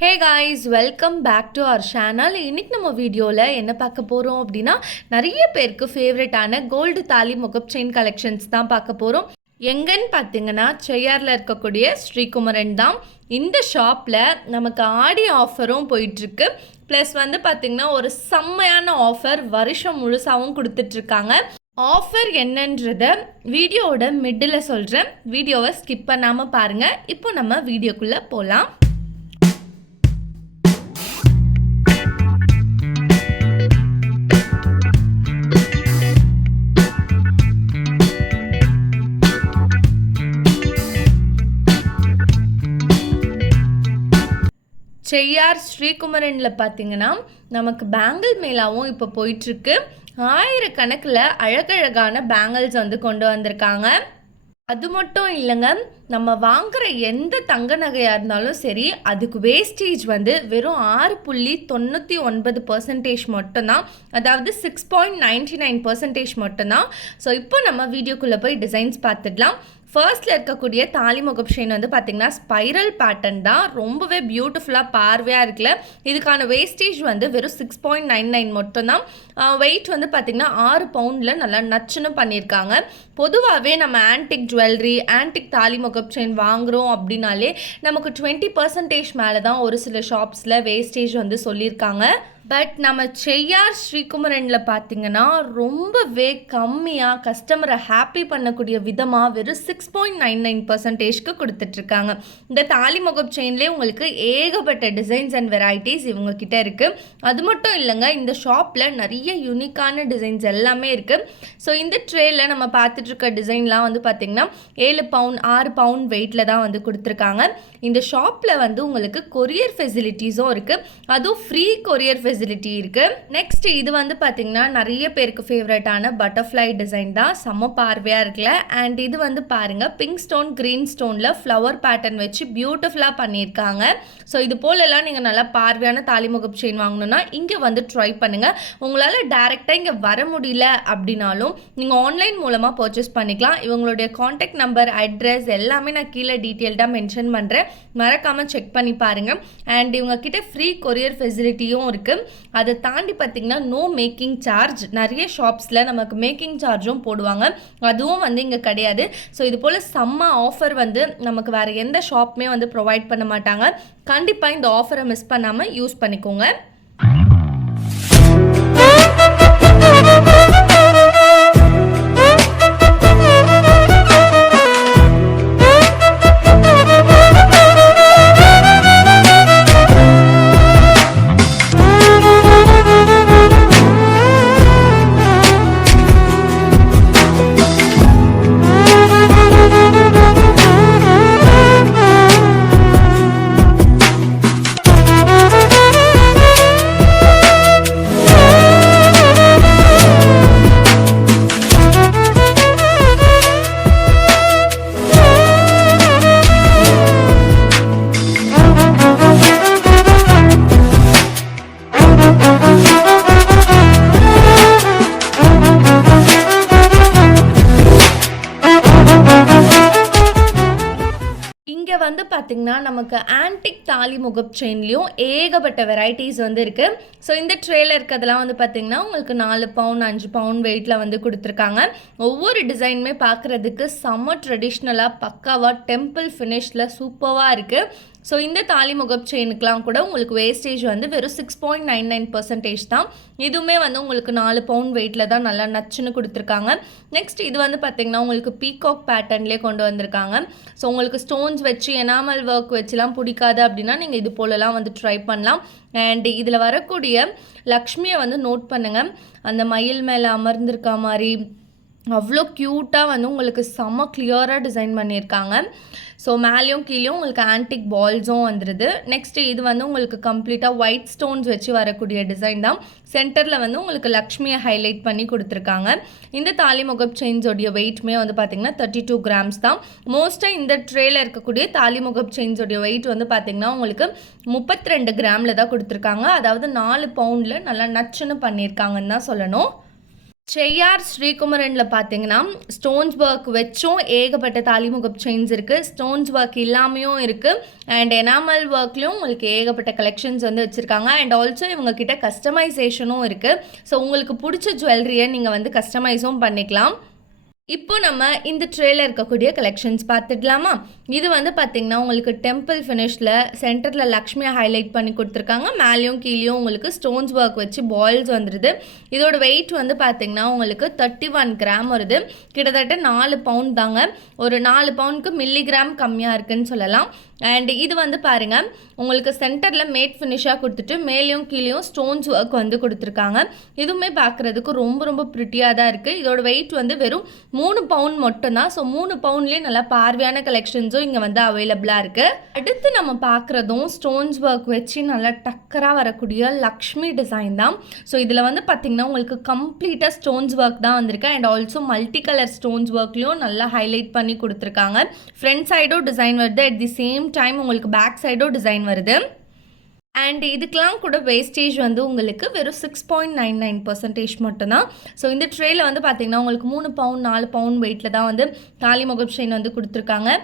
Hey guys, welcome back to our channel. இன்றைக்கி நம்ம வீடியோவில் என்ன பார்க்க போகிறோம் அப்படின்னா, நிறைய பேருக்கு ஃபேவரட்டான கோல்டு தாலி முகப் செயின் கலெக்ஷன்ஸ் தான் பார்க்க போகிறோம். எங்கன்னு பார்த்தீங்கன்னா செய்யாரில் இருக்கக்கூடிய ஸ்ரீகுமரன் தான். இந்த ஷாப்பில் நமக்கு ஆடி ஆஃபரும் போயிட்டுருக்கு. ப்ளஸ் வந்து பார்த்திங்கன்னா ஒரு செம்மையான ஆஃபர் வருஷம் முழுசாகவும் கொடுத்துட்ருக்காங்க. ஆஃபர் என்னன்றதை வீடியோவோட மிடில் சொல்கிறேன். வீடியோவை ஸ்கிப் பண்ணாமல் பாருங்கள். இப்போ நம்ம வீடியோக்குள்ளே போகலாம். செய்யார் ஸ்ரீகுமரனில் பார்த்தீங்கன்னா நமக்கு பேங்கிள் மேலாவும் இப்போ போயிட்டுருக்கு. ஆயிரக்கணக்கில் அழகழகான பேங்கிள்ஸ் வந்து கொண்டு வந்திருக்காங்க. அது மட்டும் இல்லைங்க, நம்ம வாங்குகிற எந்த தங்க நகையாக இருந்தாலும் சரி, அதுக்கு வேஸ்டேஜ் வந்து வெறும் 6.99% மட்டும்தான். அதாவது 6.99% மட்டும்தான். ஸோ இப்போ நம்ம வீடியோக்குள்ளே போய் டிசைன்ஸ் பார்த்துடலாம். ஃபர்ஸ்ட்டில் இருக்கக்கூடிய தாலி முகப் செயின் வந்து பார்த்திங்கன்னா ஸ்பைரல் பேட்டர்ன் தான். ரொம்பவே பியூட்டிஃபுல்லாக பார்வையாக இருக்குல்ல. இதுக்கான வேஸ்டேஜ் வந்து வெறும் 6.99 மட்டும்தான். வெயிட் வந்து பார்த்திங்கன்னா 6 பவுண்டில் நல்லா நச்சுன்னு பண்ணியிருக்காங்க. பொதுவாகவே நம்ம ஆன்டிக் ஜுவல்லரி, ஆன்டிக் தாலி முகப் செயின் வாங்குகிறோம் அப்படின்னாலே நமக்கு 20% மேலே தான் ஒரு சில ஷாப்ஸில் வேஸ்டேஜ் வந்து சொல்லியிருக்காங்க. பட் நம்ம செய்யார் ஸ்ரீகுமரனில் பார்த்திங்கன்னா ரொம்பவே கம்மியாக கஸ்டமரை ஹாப்பி பண்ணக்கூடிய விதமாக வெறும் 6.99%க்கு கொடுத்துட்ருக்காங்க. இந்த தாலி முகப் செயின்லேயே உங்களுக்கு ஏகப்பட்ட டிசைன்ஸ் அண்ட் வெரைட்டிஸ் இவங்கக்கிட்ட இருக்குது. அது மட்டும் இல்லைங்க, இந்த ஷாப்பில் நிறைய யூனிக்கான டிசைன்ஸ் எல்லாமே இருக்குது. ஸோ இந்த ட்ரேயில் நம்ம பார்த்துட்ருக்க டிசைன்லாம் வந்து பார்த்திங்கன்னா 7 பவுண்ட் 6 பவுண்ட் வெயிட்டில் தான் வந்து கொடுத்துருக்காங்க. இந்த ஷாப்பில் வந்து உங்களுக்கு கொரியர் ஃபெசிலிட்டிஸும் இருக்குது. அதுவும் ஃப்ரீ கொரியர் ஃபெசிலிட்டி இருக்குது. நெக்ஸ்ட் இது வந்து பார்த்திங்கன்னா நிறைய பேருக்கு ஃபேவரட்டான பட்டர்ஃப்ளை டிசைன் தான். செம்ம பார்வையாக இருக்குல்ல. அண்ட் இது வந்து பாருங்கள், பிங்க் ஸ்டோன் க்ரீன் ஸ்டோனில் ஃப்ளவர் பேட்டர்ன் வச்சு பியூட்டிஃபுல்லாக பண்ணியிருக்காங்க. ஸோ இது போலெல்லாம் நீங்கள் நல்லா பார்வையான தாலி முகப் செயின் வாங்கணுன்னா இங்கே வந்து ட்ரை பண்ணுங்கள். உங்களால் டேரெக்டாக இங்கே வர முடியல அப்படின்னாலும் நீங்கள் ஆன்லைன் மூலமாக பர்ச்சேஸ் பண்ணிக்கலாம். இவங்களுடைய காண்டாக்ட் நம்பர், அட்ரஸ் எல்லாமே நான் கீழே டீட்டெயில்டாக மென்ஷன் பண்ணுறேன். மறக்காமல் செக் பண்ணி பாருங்கள். அண்ட் இவங்கக்கிட்ட ஃப்ரீ கொரியர் ஃபெசிலிட்டியும் இருக்குது. அதை தாண்டி பார்த்திங்கன்னா நோ மேக்கிங் சார்ஜ். நிறைய ஷாப்ஸில் நமக்கு மேக்கிங் சார்ஜும் போடுவாங்க, அதுவும் வந்து இங்கே கிடையாது. ஸோ இது போல் செம்ம ஆஃபர் வந்து நமக்கு வேறு எந்த ஷாப்புமே வந்து ப்ரொவைட் பண்ண மாட்டாங்க. கண்டிப்பாக இந்த ஆஃபரை மிஸ் பண்ணாமல் யூஸ் பண்ணிக்கோங்க. வந்து பார்த்திங்கன்னா நமக்கு ஆன்டிக் தாலி முகப் செயின்லேயும் ஏகப்பட்ட வெரைட்டிஸ் வந்து இருக்குது. ஸோ இந்த ட்ரேல இருக்கிறதெல்லாம் வந்து பார்த்திங்கன்னா உங்களுக்கு 4 பவுண்ட் 5 பவுண்ட் வெயிட்டில் வந்து கொடுத்துருக்காங்க. ஒவ்வொரு டிசைனுமே பார்க்குறதுக்கு செம்ம ட்ரெடிஷ்னலாக பக்காவாக டெம்பிள் ஃபினிஷில் சூப்பராக இருக்குது. ஸோ இந்த தாலி முகப் செயினுக்கெலாம் கூட உங்களுக்கு வேஸ்டேஜ் வந்து வெறும் 6.99% தான். இதுவுமே வந்து உங்களுக்கு 4 பவுண்ட் வெயிட்டில் தான் நல்லா நச்சுன்னு கொடுத்துருக்காங்க. நெக்ஸ்ட் இது வந்து பார்த்திங்கன்னா உங்களுக்கு பீகாக் பேட்டர்ன்லேயே கொண்டு வந்திருக்காங்க. ஸோ உங்களுக்கு ஸ்டோன்ஸ் வச்சு எனாமல் ஒர்க் வச்சுலாம் பிடிக்காது அப்படின்னா நீங்கள் இது போலலாம் வந்து ட்ரை பண்ணலாம். அண்ட் இதில் வரக்கூடிய லக்ஷ்மியை வந்து நோட் பண்ணுங்கள். அந்த மயில் மேலே அமர்ந்திருக்கா மாதிரி அவ்வளோ க்யூட்டாக வந்து உங்களுக்கு செம்ம கிளியராக டிசைன் பண்ணியிருக்காங்க. ஸோ மேலேயும் கீழேயும் உங்களுக்கு ஆன்டிக் பால்ஸும் வந்துடுது. நெக்ஸ்ட்டு இது வந்து உங்களுக்கு கம்ப்ளீட்டாக ஒயிட் ஸ்டோன்ஸ் வச்சு வரக்கூடிய டிசைன் தான். சென்டரில் வந்து உங்களுக்கு லக்ஷ்மியை ஹைலைட் பண்ணி கொடுத்துருக்காங்க. இந்த தாலி முகப் செயின்ஸோடைய வெயிட்டுமே வந்து பார்த்திங்கன்னா 32 கிராம்ஸ் தான். மோஸ்ட்டாக இந்த ட்ரேயில் இருக்கக்கூடிய தாலி முகப் செயின்ஸோடைய வெயிட் வந்து பார்த்திங்கன்னா உங்களுக்கு 32 கிராமில் தான் கொடுத்துருக்காங்க. அதாவது 4 பவுண்டில் நல்லா நச்சுன்னு பண்ணியிருக்காங்கன்னு தான் சொல்லணும். செய்யார் ஸ்ரீகுமரனில் பார்த்தீங்கன்னா ஸ்டோன்ஸ் ஒர்க் வச்சும் ஏகப்பட்ட தாலிமுகப் செயின்ஸ் இருக்குது, ஸ்டோன்ஸ் ஒர்க் இல்லாமையும் இருக்குது, அண்ட் எனாமல் ஒர்க்லையும் உங்களுக்கு ஏகப்பட்ட கலெக்ஷன்ஸ் வந்து வச்சுருக்காங்க. அண்ட் ஆல்சோ இவங்கக்கிட்ட கஸ்டமைசேஷனும் இருக்குது. ஸோ உங்களுக்கு பிடிச்ச ஜுவல்லரியை நீங்கள் வந்து கஸ்டமைஸும் பண்ணிக்கலாம். இப்போ நம்ம இந்த ட்ரேல இருக்கக்கூடிய கலெக்ஷன்ஸ் பார்த்துடலாமா? இது வந்து பார்த்திங்கன்னா உங்களுக்கு டெம்பிள் ஃபினிஷில் சென்டரில் லக்ஷ்மியை ஹைலைட் பண்ணி கொடுத்துருக்காங்க. மேலேயும் கீழேயும் உங்களுக்கு ஸ்டோன்ஸ் ஒர்க் வச்சு பால்ஸ் வந்துடுது. இதோட வெயிட் வந்து பார்த்திங்கன்னா உங்களுக்கு 31 கிராம் வருது. கிட்டத்தட்ட 4 பவுண்ட் தாங்க. ஒரு 4 பவுண்டுக்கு மில்லிகிராம் கம்மியாக இருக்குதுன்னு சொல்லலாம். அண்ட் இது வந்து பாருங்கள் உங்களுக்கு சென்டரில் மேட் ஃபினிஷாக கொடுத்துட்டு மேலேயும் கீழேயும் ஸ்டோன்ஸ் ஒர்க் வந்து கொடுத்துருக்காங்க. இதுவுமே பார்க்குறதுக்கு ரொம்ப ரொம்ப ப்ரிட்டியாக தான் இருக்குது. இதோட வெயிட் வந்து வெறும் 3 பவுண்ட் மட்டும்தான். ஸோ 3 பவுண்ட்லேயே நல்லா பார்வையான கலெக்ஷன்ஸும் இங்கே வந்து அவைலபிளாக இருக்குது. அடுத்து நம்ம பார்க்குறதும் ஸ்டோன்ஸ் ஒர்க் வச்சு நல்லா டக்கராக வரக்கூடிய லக்ஷ்மி டிசைன் தான். ஸோ இதில் வந்து பார்த்திங்கன்னா உங்களுக்கு கம்ப்ளீட்டாக ஸ்டோன்ஸ் ஒர்க் தான் வந்திருக்கு. And also multi colour stones ஒர்க்லேயும் நல்லா ஹைலைட் பண்ணி கொடுத்துருக்காங்க. ஃப்ரண்ட் சைடும் டிசைன் வருது, அட் தி சேம் டைம் உங்களுக்கு பேக் சைடும் டிசைன் வருது. அண்ட் இதுக்கெலாம் கூட வேஸ்டேஜ் வந்து உங்களுக்கு வெறும் 6.99% மட்டும்தான். ஸோ இந்த ட்ரேயில் வந்து பார்த்திங்கன்னா உங்களுக்கு 3 பவுண்ட் 4 பவுண்ட் வெயிட்டில் தான் வந்து தாலிமுகப் செயின் வந்து கொடுத்துருக்காங்க.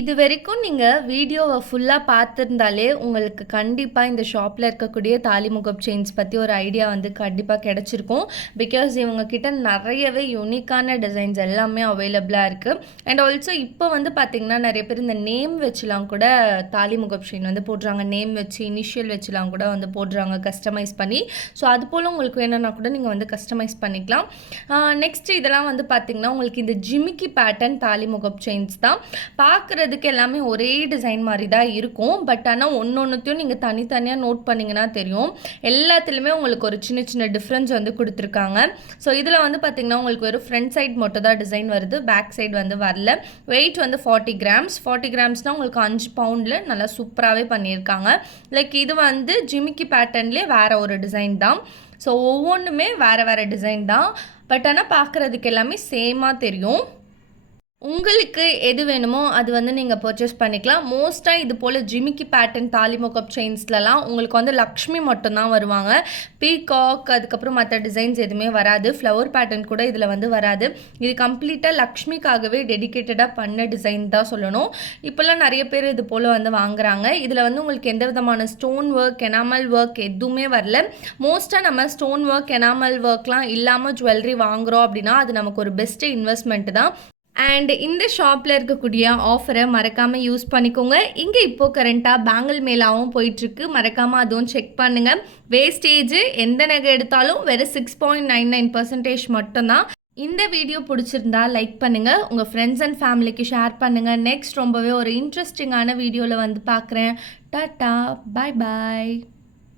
இது வரைக்கும் நீங்கள் வீடியோவை ஃபுல்லாக பார்த்துருந்தாலே உங்களுக்கு கண்டிப்பாக இந்த ஷாப்பில் இருக்கக்கூடிய தாலிமுகப் செயின்ஸ் பற்றி ஒரு ஐடியா வந்து கண்டிப்பாக கிடச்சிருக்கும். பிகாஸ் இவங்கக்கிட்ட நிறையவே யூனிக்கான டிசைன்ஸ் எல்லாமே அவைலபிளாக இருக்குது. அண்ட் ஆல்சோ இப்போ வந்து பார்த்திங்கன்னா நிறைய பேர் இந்த நேம் வச்சுலாம் கூட தாலிமுகப் செயின் வந்து போடுறாங்க. நேம் வச்சு இனிஷியல் வச்சுலாம் கூட வந்து போடுறாங்க கஸ்டமைஸ் பண்ணி. ஸோ அது போல் உங்களுக்கு வேணும்னா கூட நீங்கள் வந்து கஸ்டமைஸ் பண்ணிக்கலாம். நெக்ஸ்ட் இதெல்லாம் வந்து பார்த்திங்கன்னா உங்களுக்கு இந்த ஜிமிக்கி பேட்டர்ன் தாலிமுகப் செயின்ஸ் தான். பார்க்குறதுக்கு எல்லாமே ஒரே டிசைன் மாதிரி தான் இருக்கும். பட் ஆனால் ஒன்னொன்றுத்தையும் நீங்கள் தனித்தனியாக நோட் பண்ணிங்கன்னா தெரியும். எல்லாத்துலேயுமே உங்களுக்கு ஒரு சின்ன சின்ன டிஃப்ரென்ஸ் வந்து கொடுத்துருக்காங்க. ஸோ இதில் வந்து பார்த்திங்கன்னா உங்களுக்கு ஒரு ஃப்ரண்ட் சைட் மட்டும் தான் டிசைன் வருது, பேக் சைடு வந்து வரல. வெயிட் வந்து 40 கிராம்ஸ். 40 கிராம்ஸ்னால் உங்களுக்கு 5 பவுண்டில் நல்லா சூப்பராகவே பண்ணியிருக்காங்க. லைக் இது வந்து ஜிமிக்கி பேட்டர்ன்லேயே வேறு ஒரு டிசைன் தான். ஸோ ஒவ்வொன்றுமே வேறு வேறு டிசைன் தான். பட் ஆனால் பார்க்குறதுக்கு எல்லாமே சேமாக தெரியும். உங்களுக்கு எது வேணுமோ அது வந்து நீங்கள் பர்ச்சேஸ் பண்ணிக்கலாம். மோஸ்ட்டாக இது போல் ஜிமிக்கி பேட்டர்ன் தாலிமுகப் செயின்ஸ்லலாம் உங்களுக்கு வந்து லக்ஷ்மி மட்டும்தான் வருவாங்க. பீகாக் அதுக்கப்புறம் மற்ற டிசைன்ஸ் எதுவுமே வராது. ஃப்ளவர் பேட்டர்ன் கூட இதில் வந்து வராது. இது கம்ப்ளீட்டாக லக்ஷ்மிக்காகவே டெடிக்கேட்டடாக பண்ண டிசைன் தான் சொல்லணும். இப்போல்லாம் நிறைய பேர் இது போல் வந்து வாங்குறாங்க. இதில் வந்து உங்களுக்கு எந்த விதமான ஸ்டோன் ஒர்க் எனாமல் ஒர்க் எதுவுமே வரல. மோஸ்ட்டாக நம்ம ஸ்டோன் ஒர்க் எனாமல் ஒர்க்லாம் இல்லாமல் ஜுவல்லரி வாங்குகிறோம் அப்படின்னா அது நமக்கு ஒரு பெஸ்ட்டு இன்வெஸ்ட்மெண்ட் தான். அண்ட் இந்த ஷாப்பில் இருக்கக்கூடிய ஆஃபரை மறக்காமல் யூஸ் பண்ணிக்கோங்க. இங்கே இப்போது கரண்ட்டாக பேங்கிள் மேலாகவும் போயிட்டுருக்கு. மறக்காமல் அதுவும் செக் பண்ணுங்கள். வேஸ்டேஜ் எந்த நகை எடுத்தாலும் வெறும் 6.99% மட்டும்தான். இந்த வீடியோ பிடிச்சிருந்தா லைக் பண்ணுங்கள், உங்கள் ஃப்ரெண்ட்ஸ் அண்ட் ஃபேமிலிக்கு ஷேர் பண்ணுங்கள். நெக்ஸ்ட் ரொம்பவே ஒரு இன்ட்ரெஸ்டிங்கான வீடியோவில் வந்து பார்க்குறேன். டாட்டா, பாய் பாய்.